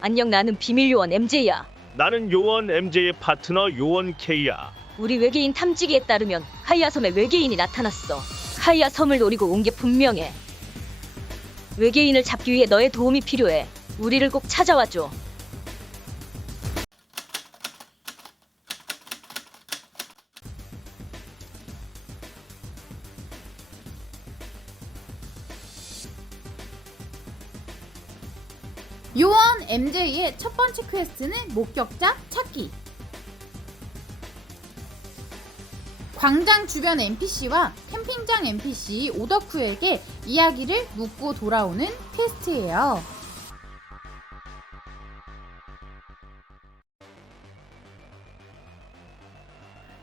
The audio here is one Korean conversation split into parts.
안녕 나는 비밀 요원 MJ야. 나는 요원 MJ의 파트너 요원 K야. 우리 외계인 탐지기에 따르면 카이아 섬에 외계인이 나타났어. 카이아 섬을 노리고 온 게 분명해. 외계인을 잡기 위해 너의 도움이 필요해. 우리를 꼭 찾아와 줘. 요원 MJ의 첫 번째 퀘스트는 목격자 찾기. 광장 주변 NPC와 캠핑장 NPC 오덕후에게 이야기를 묻고 돌아오는 퀘스트예요.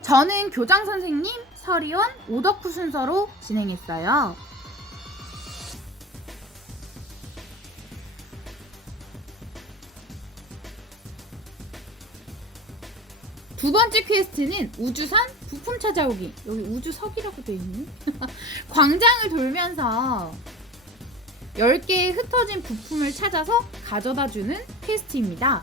저는 교장 선생님, 서리원, 오덕후 순서로 진행했어요. 두 번째 퀘스트는 우주선 부품 찾아오기. 여기 우주석이라고 돼 있네. 광장을 돌면서 10개의 흩어진 부품을 찾아서 가져다 주는 퀘스트입니다.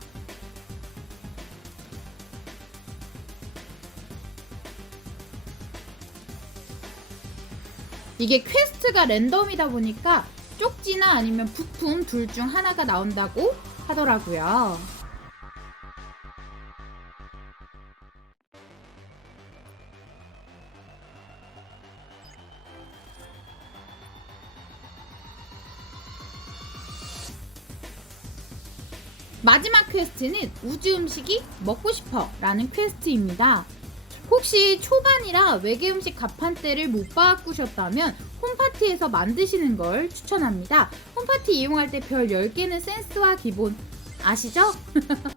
이게 퀘스트가 랜덤이다 보니까 쪽지나 아니면 부품 둘 중 하나가 나온다고 하더라고요. 마지막 퀘스트는 우주 음식이 먹고 싶어 라는 퀘스트입니다. 혹시 초반이라 외계 음식 가판대를 못 바꾸셨다면 홈파티에서 만드시는 걸 추천합니다. 홈파티 이용할 때 별 10개는 센스와 기본 아시죠?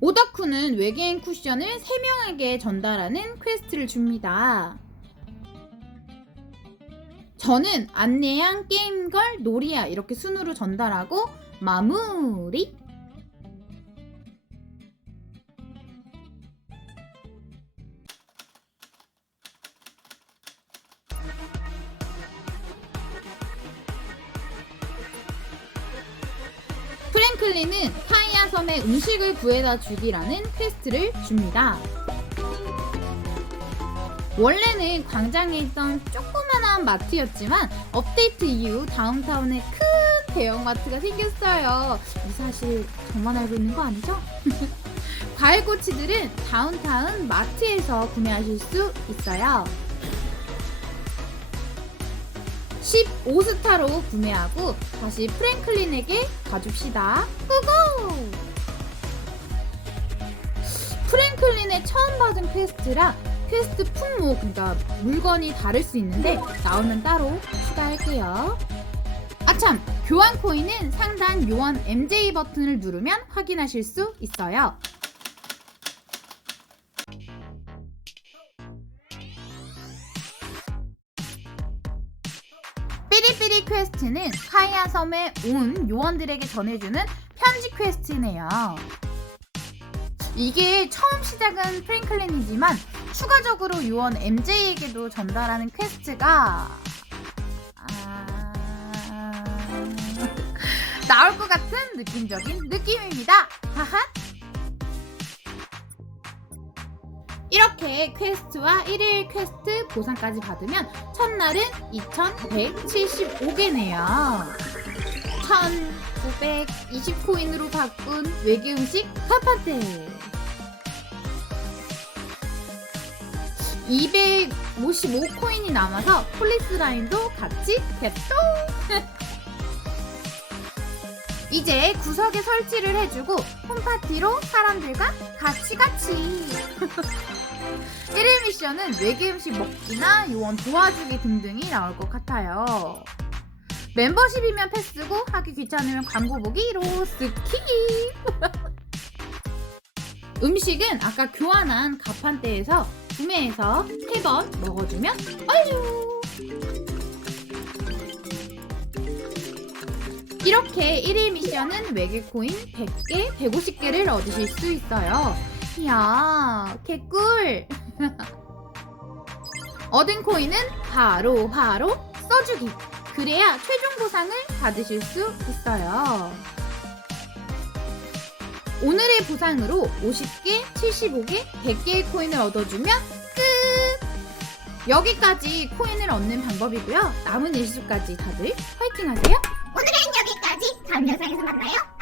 오덕후는 외계인 쿠션을 3명에게 전달하는 퀘스트를 줍니다. 저는 안내양, 게임걸, 놀이야 이렇게 순으로 전달하고 마무리! 프랭클린은 카이아 섬에 음식을 구해다 주기라는 퀘스트를 줍니다. 원래는 광장에 있던 조그만한 마트였지만 업데이트 이후 다운타운에 큰 대형 마트가 생겼어요. 이 사실 저만 알고 있는 거 아니죠? 과일꼬치들은 다운타운 마트에서 구매하실 수 있어요. 15스타로 구매하고 다시 프랭클린에게 가줍시다. 고고! 프랭클린의 처음 받은 퀘스트라 퀘스트 품목, 그러니까 물건이 다를 수 있는데 나오면 따로 추가할게요. 아참! 교환 코인은 상단 요원 MJ 버튼을 누르면 확인하실 수 있어요. 삐리삐리 퀘스트는 카이아 섬에 온 요원들에게 전해주는 편지 퀘스트네요. 이게 처음 시작은 프랭클린이지만 추가적으로 요원 MJ에게도 전달하는 퀘스트가 아... 나올 것 같은 느낌적인 느낌입니다. 하하. 이렇게 퀘스트와 1일 퀘스트 보상까지 받으면 첫날은 2175개네요. 1920코인으로 바꾼 외계 음식 파파테. 255코인이 남아서 폴리스 라인도 같이 개똥! 이제 구석에 설치를 해주고 홈파티로 사람들과 같이 같이 1일 미션은 외계 음식 먹기나 요원 도와주기 등등이 나올 것 같아요. 멤버십이면 패스고 하기 귀찮으면 광고 보기로 스킵! 음식은 아까 교환한 가판대에서 구매해서 3번 먹어주면 완료! 이렇게 1일 미션은 외계 코인 100개, 150개를 얻으실 수 있어요. 이야, 개꿀! 얻은 코인은 바로 바로 써주기. 그래야 최종 보상을 받으실 수 있어요. 오늘의 보상으로 50개, 75개, 100개의 코인을 얻어주면 끝! 여기까지 코인을 얻는 방법이고요. 남은 일수까지 다들 화이팅 하세요. 오늘은 여기까지. 다음 영상에서 만나요.